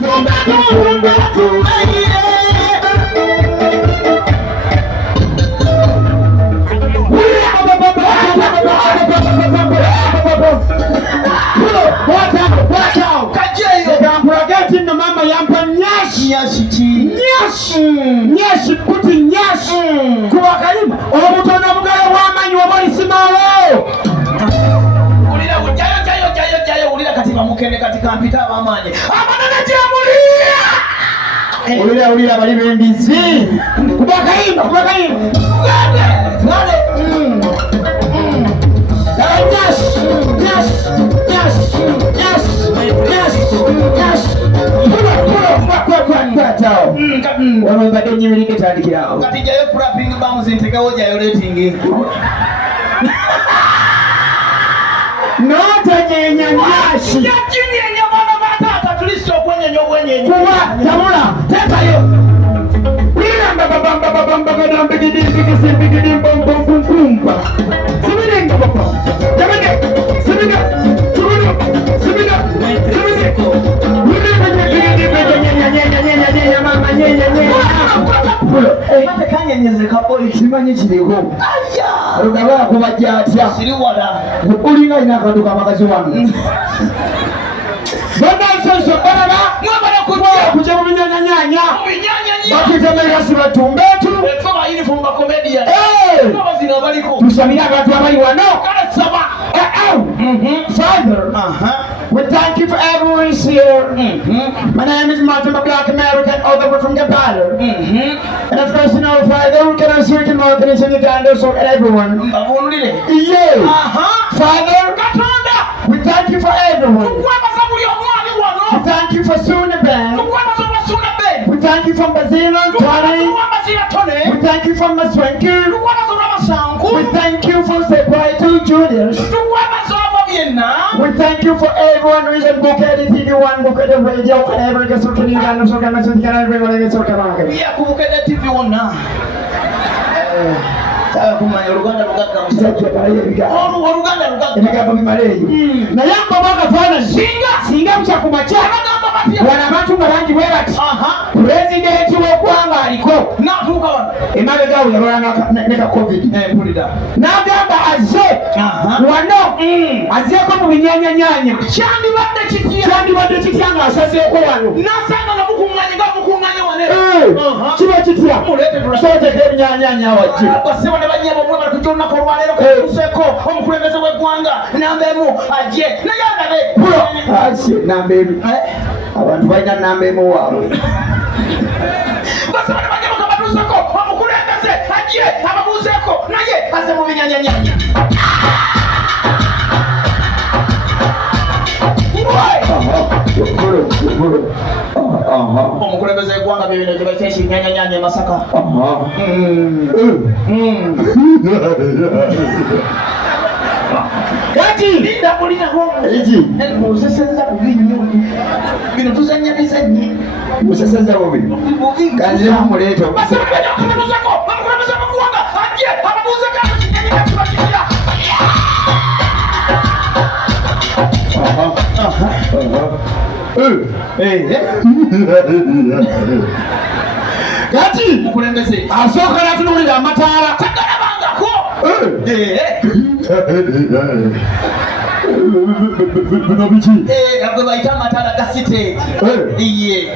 Mama yampa nyashi kuti nyashi kuwa karibu omutona mugala wamanyi wabolisimalo ulira jayo ulira katika mukende katika mpita abamanyi amanana jamulia ulira bali bembizi kuba karibu ngade Babadde nyimiri ketandikirawo kati jayo frapping bombs ntekawo jayo rating notanyenya nyashi yajinyenya mwana batata tuliso kwenyenyo kuwa tamula tekayo uliramba babamba kadambigidi bomba sibirenga papa jamane sibiga mate kanyenyezeka boy simanyi kiriho olugaba kubajja atya siriwala ulinga ina akantu kamakazi wange banasoso baraba mwabala kujja mu binyanyanya bakitemera siba Tumbeetu efaba uniform ba comedian bazina baliko tusamira abantu abali wano kala saba Father, we thank you for everyone who's here. My name is Martin, a black American, all the way from Babadde. And of course, you know, Father, we can also work in marketing in Uganda, so everyone. Yeah. Father, we thank you for everyone. We thank you for Suuna Ben. We thank you for Bazina, Tony. We thank you for Masaka. We thank you for Kyebakoze Juniors. We thank you for everyone who is on Book at the TV1, Book at the radio, whatever gets okay in Uganda, so can I say that everyone gets okay. Yeah, Book at the TV1 now. Uruganda singa mchakumacha wana bantu barangi bwebati president w'eggwanga aliko natuuka wano emabega we yalwana neka covid n'agamba azze wano azzeeko mu binyanyanyanya kyandibadde kitya ng'asazeeko wano n'asanga nga mukuŋŋanye wane kiba kitya sooteka ebinyanyanya wajje basebo ne banyabo mwe batuja olunaku olwaleero katuseeko omukulembeze w'eggwanga nambeemu ajje naye agabe nambeemu abantu balina nambeemu waabwe basebo ne banyabo kabatuseeko omukulembeze ajje ababuuzeeko naye aze mu binyanyanyanya omukulembeze w'eggwanga bye bino gye bayita ekinyanyanyanya Masaka kati ndabuliraho musesenza kubinyo bino tuzanya bizanye musesenza bino kanze muleeto omukulembeze w'eggwanga ajje ababuuzeeko ekinyanyanyanya kibakiya kati mukulembeze asooka n'atunuulira amataala tagalabangako bino biki agwe bayita amataala ga siteegi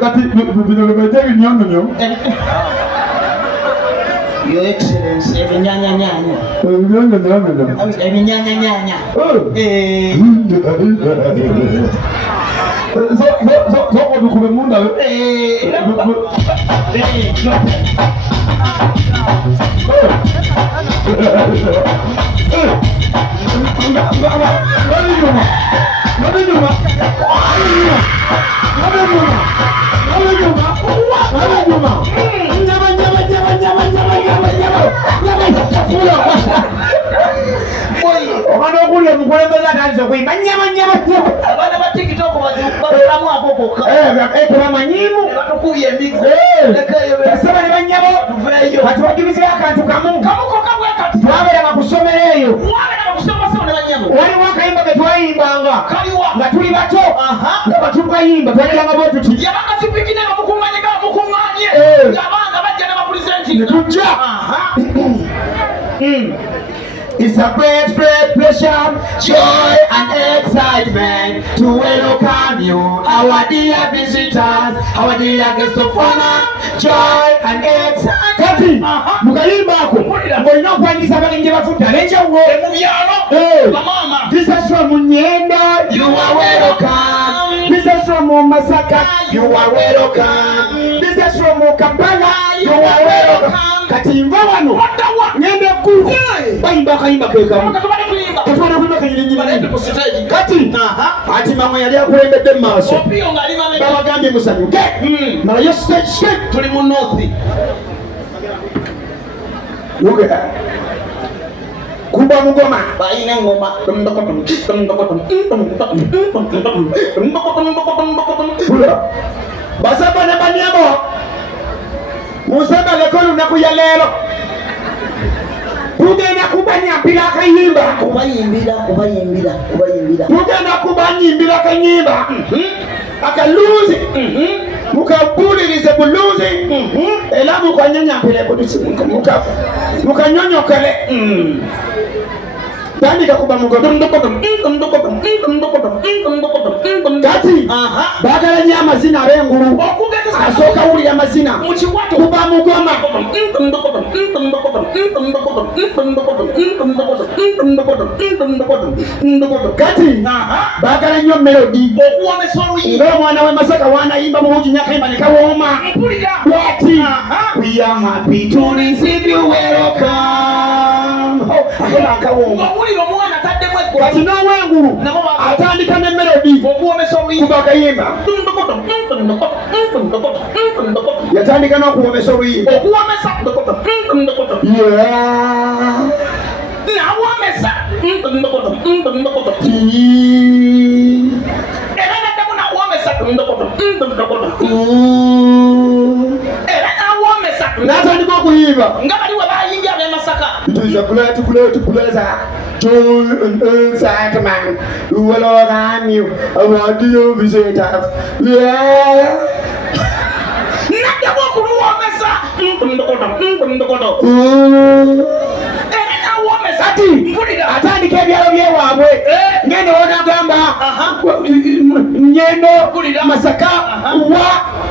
kati bino bebaita ebinyonyonyo Your Excellency, ebinyanyanyanya. Ebinyanyanyanya. So odukube munda we. Omwana okulya omukulembeze atandise okuyimba nyama abaana ba TikTok bazibalamu akokokka tebamanyiimu batukubye emigo basaba ne banyabo tuveeyo kati bagibizira akantu kamukoka bwe kati twabeeranga ku ssomero eyo waliwo akayimba ke twayimbanga nga tuli bato nga batugayimba twajjanga bwe tuti yabanga sipikine nga mukunganye ng'abaana bajja ne bapulizentinga tujja. It's a great pleasure, joy and excitement to welcome you, our dear visitors, our dear guests of honor, joy and excitement. Mukayimba ako ng'olina okwaniriza abagenyi bafudde ab'enjawulo mu byalo bamama. This is from Nyendo, you are welcome. This is from Masaka, you are welcome. This is from Kampala, you are welcome. Kati nva wano ngenda eggulu bayimba akayimba kekamu katubale kuyimba kanyirinyirinyiri kati ati mama yali akulembedde mu maaso babagambye musanyuke malayo stage tuli mu north kuba mugoma bayina engoma basaba ne banyabo musembaleko olunaku ya leero tugenda kubanyimbira akayimba tugenda kubanyimbira akanyimba akaluuzi mukabulirize buluuzi era mukanyonyampire mukanyonyokele tandika kuba mugodo kati baagala nnyo amazina ab'engulu asooka wulira amazina kuba mugoma kati baagala nnyo melodi ng'omwana we Masaka wanayimba mu bujunya kayimba ne kawooma bwati we are happy to receive you welcome akawooma kati n'owengulu atandika ne melodi kuba akayimba yatandika n'okuwomesa oluyimba n'atandika okuyimba nga bali we bayimbye ab'e Masaka. It is a great pleasure, joy and excitement to welcome you, our dear visitors. Naddamu okuluwoomesa atandika ebyalo byewaabwe ngende wonagamba Nyendo Masaka wa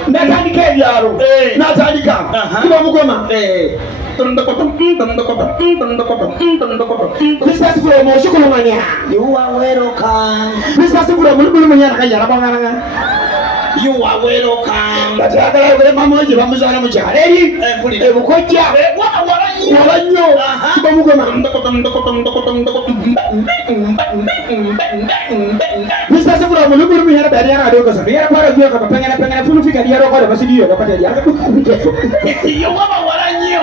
natandika ebyalo natandika kuba mugoma bisasibula omushukulumanya you are welcome bisasibula mulumanya nakayarabangana you are welcome batagala kulema gye bamuzaala mu kyalo eri ebukojja wala nnyo kuba mugoma bisasibula mulumanya baliana adokosa biyara para gyo kapangana fulufika diaro kwa basidio kapata diaro yo waba wala nnyo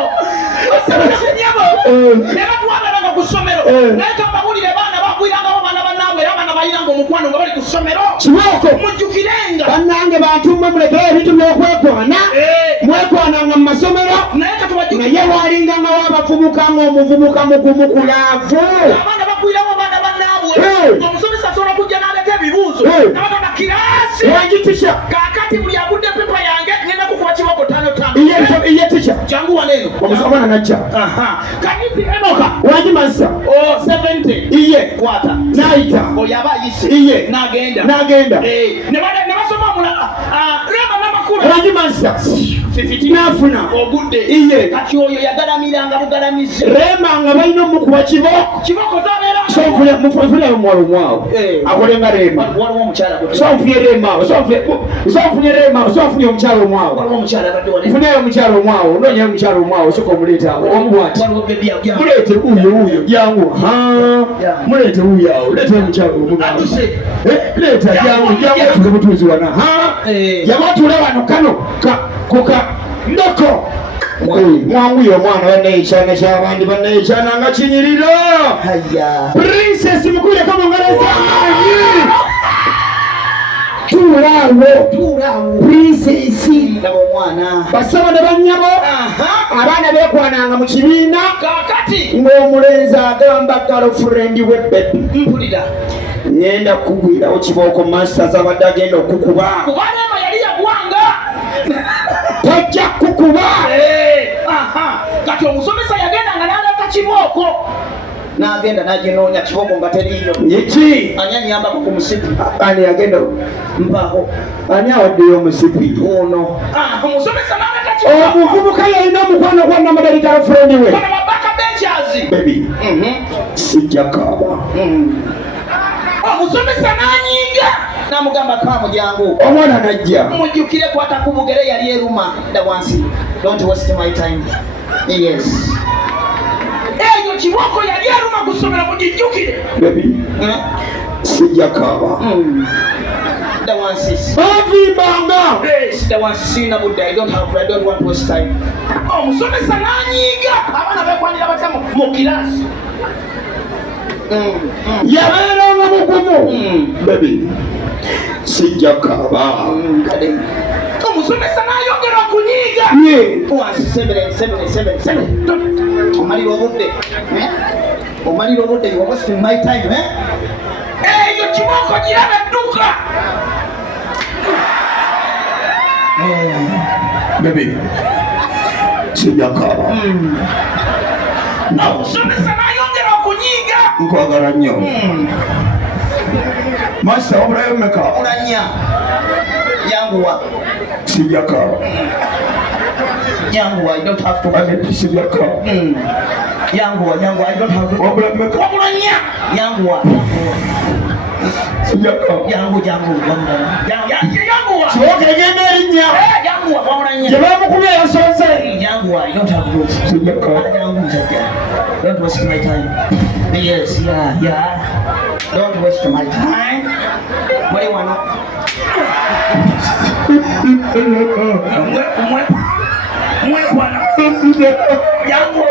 era twagala ku ssomero naye kababulire baana bakwirangabo baana bannaabwe era abaana bayiranga omukwano nga bali ku ssomero kibooko mujjukirenga bannange bantumwe mulekere ebintu by'okwekwana mwekwananga mu masomero naye walinganga w'abavubuka ng'omuvubuka mugumu kulaavu abaana bakwirawo baana bannaabwe omusomesa asobola kujja n'aleeta ebibuuzo n'abatona kirasi wangitisha kaakati buli agudde pepa yange ngenda kukuba kiboko 5 iye tisha jangu waleeno omusomana najja kanyizi enoka wangimasa 70 iye kwata naita oyo aba ayise iye n'agenda ne basoma omulala laba n'amakulu wangimasa nafuna ogudde iye kati oyo yagalamiranga bugalamizi rema nga balina omukuba kiboko zabeera mufunire omwalo omwawo akolenga rema waliwo omukyala sofunye rema sofunye omukyalo omwawo nfunayo omukyalo omwawo ononyayo omukyalo omwawo soka omuleeta omubwati muleete uyo jangu muleete uyo awo leeta omukyalo omugamba leeta jangu tuge butuuzi wana yabatula wano kano koka ndoko mwanguyo omwana banneekyana kyabandi banneekyana nga kinyiriro princess mukuleko mu ngalo zange tula tuulaawo prinsesi basaba ne bannyabo abaana beekwananga mu kibiina ng'omulenzi agamba girlfriend we bebi mpulira ngenda kugwirawo kibooko masters abadde agenda okukuba kubanema yali yagwanga tajja kukuba kati omusomesa yagendanga n'aleeta kibooko n'agenda n'aginoonya kibooko nga teriiyo yeki ani anyambako ku musipi ani yagenda mpaako ani awaddeyo omusipi ono omusomesa n'aleeta kibooko omuvubuka yalina omukwano gwa namadali girlfriend we bano babaka benchazi bebi sijja kaaba omusomesa n'anyiiga n'amugamba kaamu jangu omwana najja mujjukire kwata ku bugere yali eruma dda wansi don't waste my time yes eyo kibooko yali eruma kusomera mugijjukire bebi sijja kaaba dda wansi bavimbanga dda wansi sirina budde I don't want to waste time omusomesa n'anyiiga abaana bekwanira batya mu kirasi yabeeranga mugumu bebi sijja kaaba omusomesa n'ayongera okunyiiga omalira obudde you are wasting my time eyo kibooko giraba edduka bebi sijja kaaba omusomesa n'ayongera okunyiiga nkwagala nnyo masa obulayo meka olanya yanguwa sijja kaaba yanguwa I don't have to sijja kaaba yanguwa I don't have to obulayo meka olanya yanguwa sijja kaaba yanguwa kibooko egenda erinnya yanguwa olanya gye bamukubye yasonze yanguwa I don't have to sijja kaaba don't waste my time yes yeah don't waste my time what do you want mwekwana yanguwa